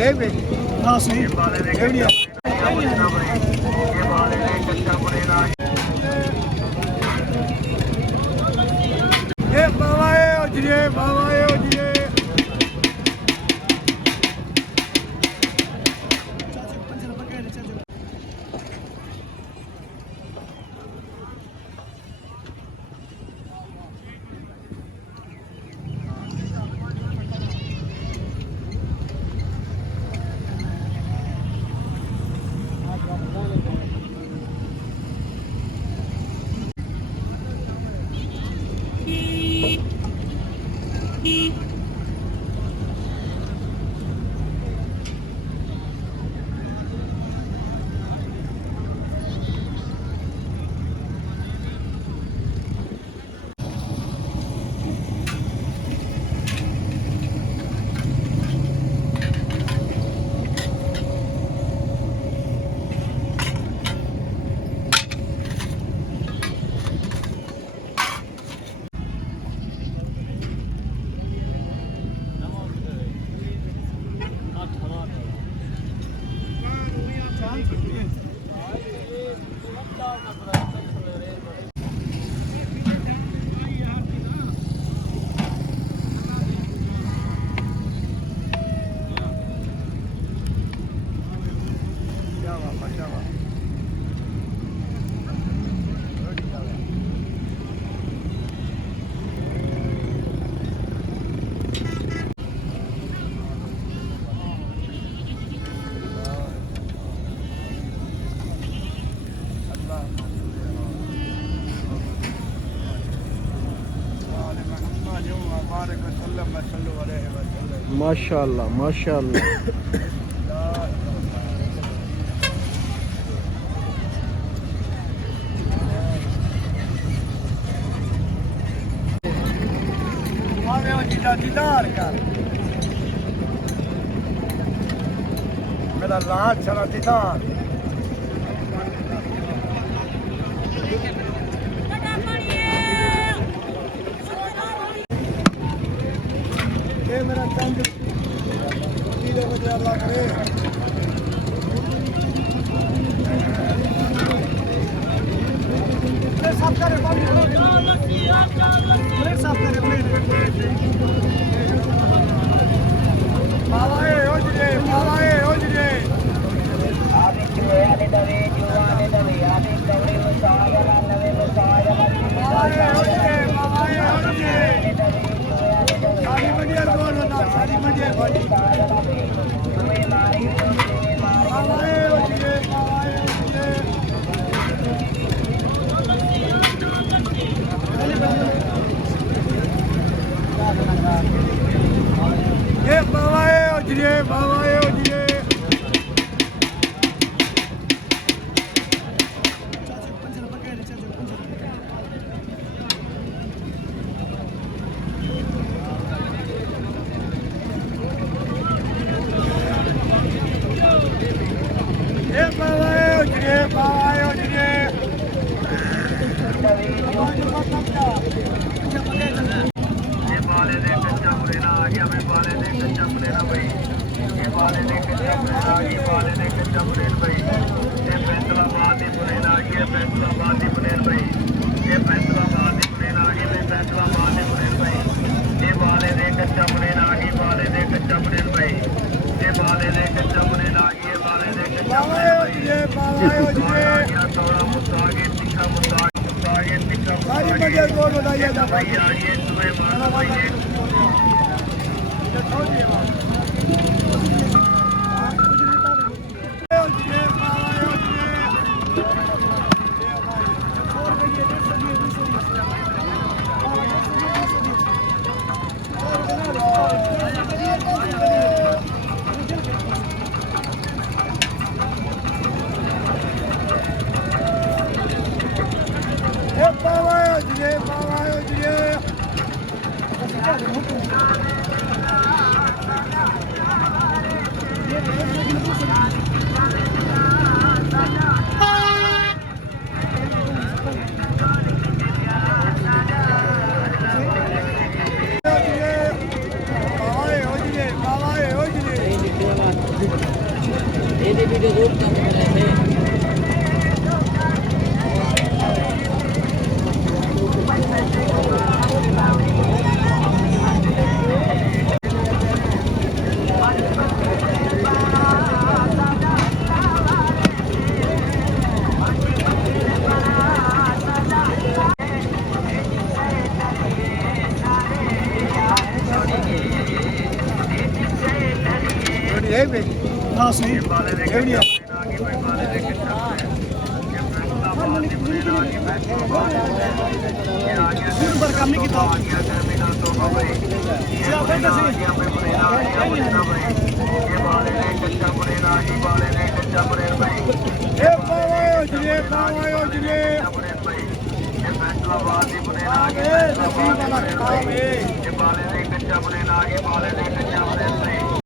ਹੈ ਵੇ ਹਾਂ ਸਹੀ ਇਹ ਬਾਲੇ ਦੇ ਕੱਚਾ ਮੁਰੇ ਨਾਲ ਇਹ ਬਾਵਾ ਏ ਉਜਰੇ ਬਾਵਾ ਏ ਉਜਰੇ माशाअल्लाह माशाअल्लाह दीदार कर मेरा लाज सारा दीदार ये मेरा चंद धीरे बजे अल्लाह करे साफ करे साफ करे बावाए ओजरे आदि चुआने दवे आदि कवरे मसाया नवे मसाया बावाए ओजरे सारी मंडिया बोल ना सारी मंडिया बोल बावाए ओजरे ये बावाए उजरे ਇਹਦੀ ਵੀਡੀਓ ਜ਼ਰੂਰ ਕਰਦੇ ਰਹੇ ਇਹ ਵੇ ਹਾਂ ਸਹੀ ਕਿਹੜੀ ਆ ਸਿਰ ਪਰ ਕੰਮ ਨਹੀਂ ਕੀਤਾ ਸਿਆ ਫਿਰ ਇਹ ਪਾਵਾਓ ਜਲੇ ਪਾਵਾਓ ਜਲੇ ਆਗੇ ਸਭੀ ਵਾਲਾ ਖਾਵੇ ਬਾਲੇ ਦੇ ਕੱਚਾ ਬਣੇ ਲਾਗੇ ਬਾਲੇ ਦੇ ਕੱਚਾ